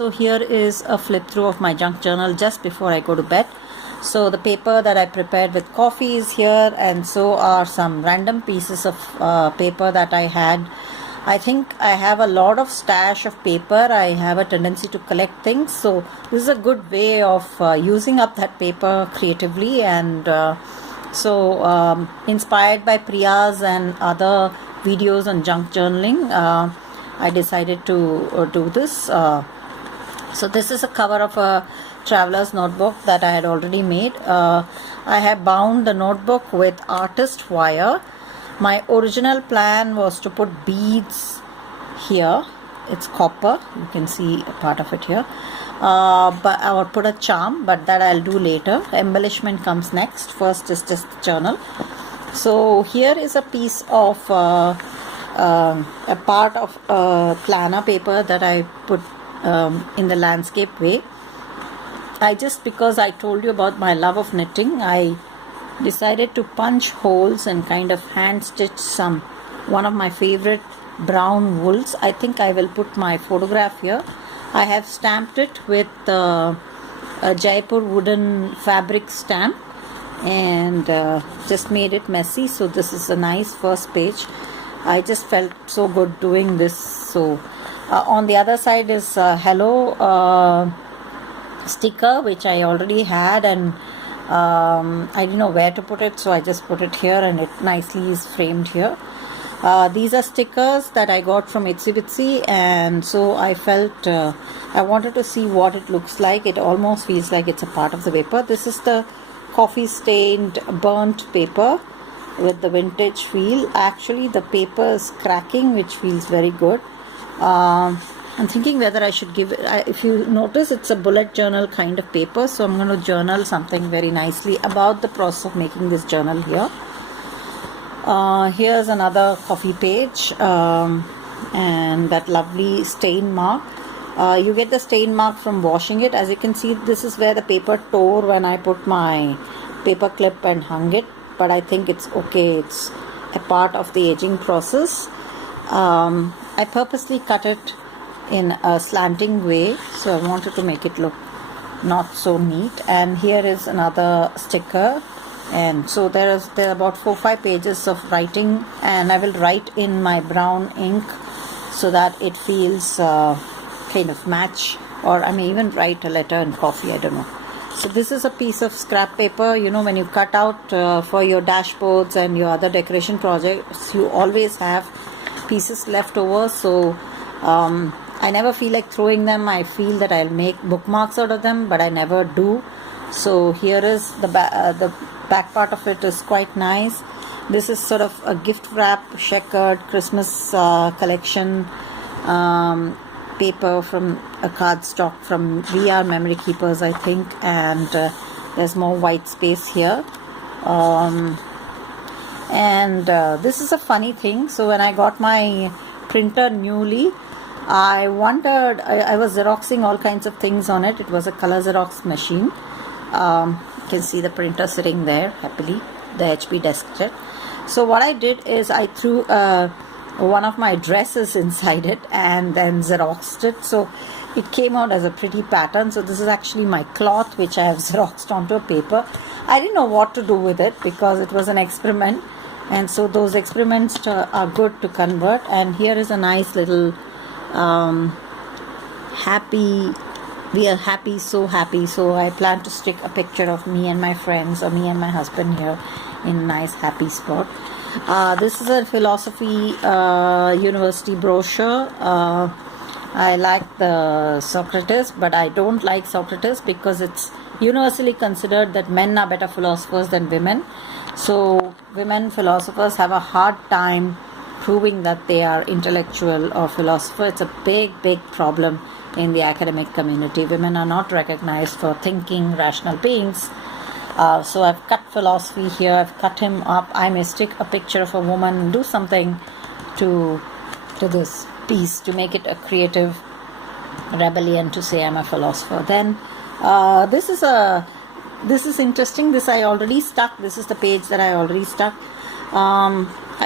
So here is a flip through of my junk journal just before I go to bed. So the paper that I prepared with coffee is here, and so are some random pieces of paper that I had. I think I have a lot of stash of paper. I have a tendency to collect things, so this is a good way of using up that paper creatively. And inspired by Priya's and other videos on junk journaling, I decided to do this. So this is a cover of a traveler's notebook that I had already made. I have bound the notebook with artist wire. My original plan was to put beads here. It's copper. You can see a part of it here. But I would put a charm, but that I'll do later. Embellishment comes next. First is just the journal. So here is a piece of a part of planner paper that I put in the landscape way. Because I told you about my love of knitting, I decided to punch holes and kind of hand stitch one of my favorite brown wools. I think I will put my photograph here. I have stamped it with a Jaipur wooden fabric stamp and just made it messy. So this is a nice first page. I just felt so good doing this. So on the other side is hello sticker, which I already had, and I didn't know where to put it, so I just put it here, and it nicely is framed here. These are stickers that I got from Itsy Bitsy, and so I felt I wanted to see what it looks like. It almost feels like it's a part of the paper. This is the coffee stained burnt paper with the vintage feel. Actually the paper is cracking, which feels very good. I'm thinking whether I should give it, if you notice, it's a bullet journal kind of paper, so I'm going to journal something very nicely about the process of making this journal here. Here's another coffee page, and that lovely stain mark. You get the stain mark from washing it. As you can see, this is where the paper tore when I put my paper clip and hung it, but I think it's okay. It's a part of the aging process. I purposely cut it in a slanting way, so I wanted to make it look not so neat. And here is another sticker, and so there are about 4-5 pages of writing, and I will write in my brown ink so that it feels kind of match, or I may even write a letter in coffee, I don't know. So this is a piece of scrap paper. You know, when you cut out for your dashboards and your other decoration projects, you always have pieces left over, so I never feel like throwing them. I feel that I'll make bookmarks out of them, but I never do. So here is the back part of it is quite nice. This is sort of a gift wrap checkered Christmas collection paper from a cardstock from VR Memory Keepers, I think, and there's more white space here. This is a funny thing. So when I got my printer newly, I wondered, I was Xeroxing all kinds of things on it. It was a color Xerox machine. You can see the printer sitting there happily, the HP DeskJet. So what I did is I threw one of my dresses inside it and then Xeroxed it. So it came out as a pretty pattern. So this is actually my cloth, which I have Xeroxed onto a paper. I didn't know what to do with it because it was an experiment. And so those experiments are good to convert. And here is a nice little happy, we are happy, so happy. So I plan to stick a picture of me and my friends, or me and my husband here in a nice happy spot. This is a philosophy university brochure. I like the Socrates, but I don't like Socrates because it's universally considered that men are better philosophers than women. So women philosophers have a hard time proving that they are intellectual or philosopher. It's a big problem in the academic community. Women are not recognized for thinking rational beings. So I've cut philosophy here. I've cut him up. I may stick a picture of a woman and do something to this piece to make it a creative rebellion to say I'm a philosopher. Then this is interesting. This I already stuck. This is the page that I already stuck.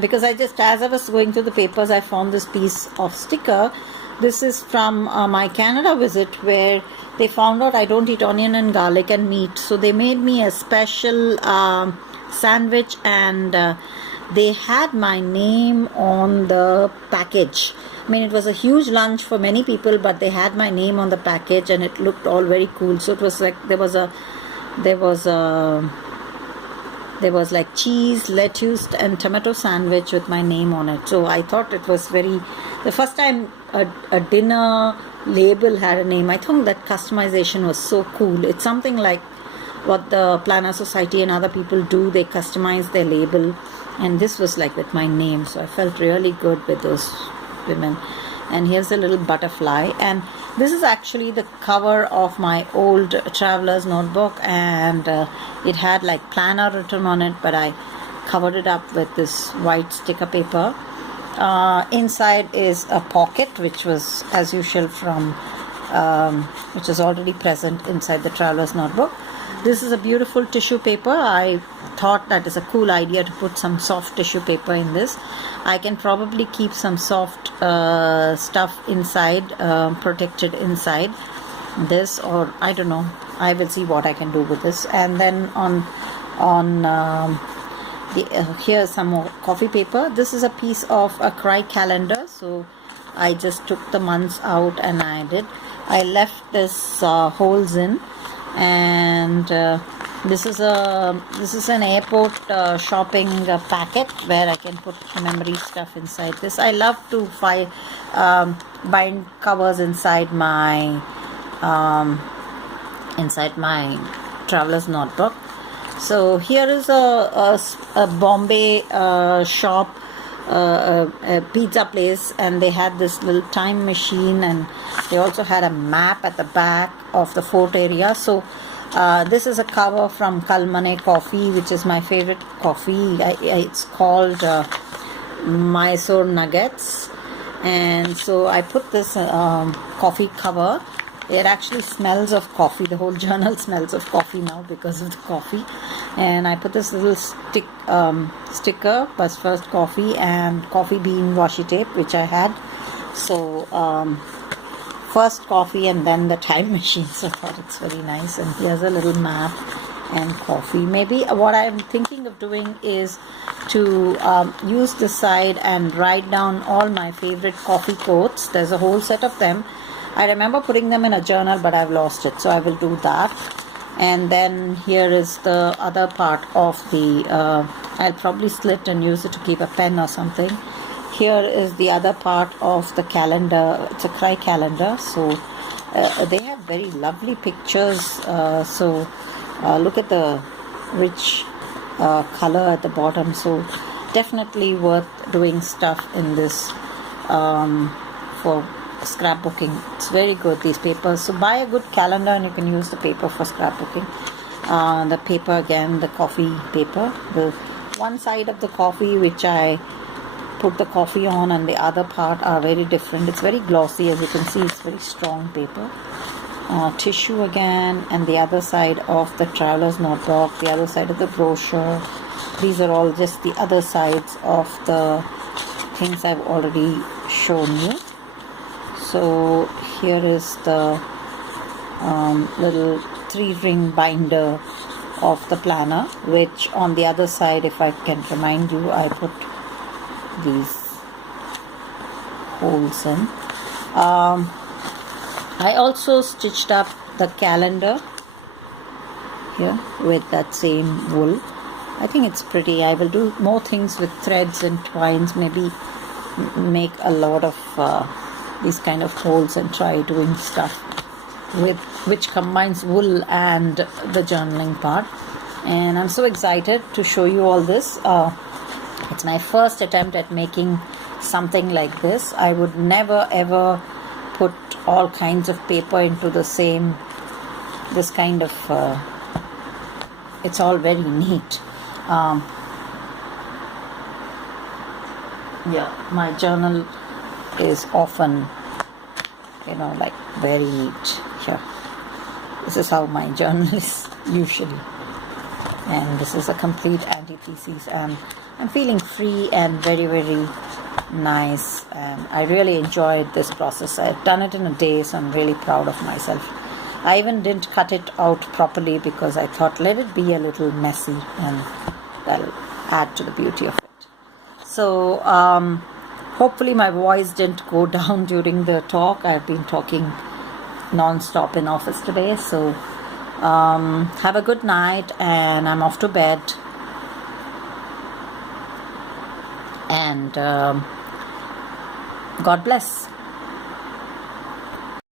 Because as I was going through the papers, I found this piece of sticker This is from my Canada visit, where they found out I don't eat onion and garlic and meat, so they made me a special sandwich, and they had my name on the package. I mean, it was a huge lunch for many people, but they had my name on the package, and it looked all very cool. So it was like there was like cheese, lettuce, and tomato sandwich with my name on it. So I thought it was the first time a dinner label had a name. I thought that customization was so cool. It's something like what the Planner Society and other people do. They customize their label, and this was like with my name. So I felt really good with those women. And here's a little butterfly, and this is actually the cover of my old traveler's notebook, and it had like planner written on it, but I covered it up with this white sticker paper. Inside is a pocket, which was as usual from which is already present inside the traveler's notebook. This is a beautiful tissue paper. I thought that is a cool idea to put some soft tissue paper in this. I can probably keep some soft stuff inside, protected inside this, or I don't know. I will see what I can do with this. And then here's some more coffee paper. This is a piece of a cry calendar. So I just took the months out, and I left this holes in. And this is an airport shopping packet where I can put memory stuff inside this. I love to bind covers inside my traveler's notebook. So here is a Bombay shop, a pizza place, and they had this little time machine, and they also had a map at the back of the fort area. So this is a cover from Kalmane Coffee, which is my favorite coffee. It's called Mysore Nuggets, and so I put this coffee cover. It actually smells of coffee. The whole journal smells of coffee now because of the coffee. And I put this little sticker, Bus First Coffee, and coffee bean washi tape, which I had. So first coffee and then the time machine. So I thought it's very nice. And here's a little map and coffee. Maybe what I'm thinking of doing is to use this side and write down all my favorite coffee quotes. There's a whole set of them. I remember putting them in a journal, but I've lost it, so I will do that. And then here is the other part of the I'll probably slit and use it to keep a pen or something. Here is the other part of the calendar. It's a cry calendar, so they have very lovely pictures. So look at the rich color at the bottom. So definitely worth doing stuff in this for scrapbooking. It's very good, these papers. So buy a good calendar and you can use the paper for scrapbooking. The paper again, the coffee paper. The one side of the coffee which I put the coffee on, and the other part are very different. It's very glossy, as you can see. It's very strong paper. Tissue again, and the other side of the traveler's notebook, the other side of the brochure. These are all just the other sides of the things I've already shown you. So here is the little 3-ring binder of the planner, which on the other side, if I can remind you, I put these holes in. I also stitched up the calendar here with that same wool. I think it's pretty. I will do more things with threads and twines, maybe make a lot of these kind of holes and try doing stuff with which combines wool and the journaling part. And I'm so excited to show you all this. It's my first attempt at making something like this. I would never ever put all kinds of paper into this kind of it's all very neat. My journal is often, like very neat. Here, this is how my journal is usually, and this is a complete antithesis, and I'm feeling free and very, very nice, and I really enjoyed this process. I've done it in a day, so I'm really proud of myself. I even didn't cut it out properly because I thought let it be a little messy, and that'll add to the beauty of it. So hopefully my voice didn't go down during the talk. I've been talking non-stop in office today, so have a good night, and I'm off to bed. And God bless.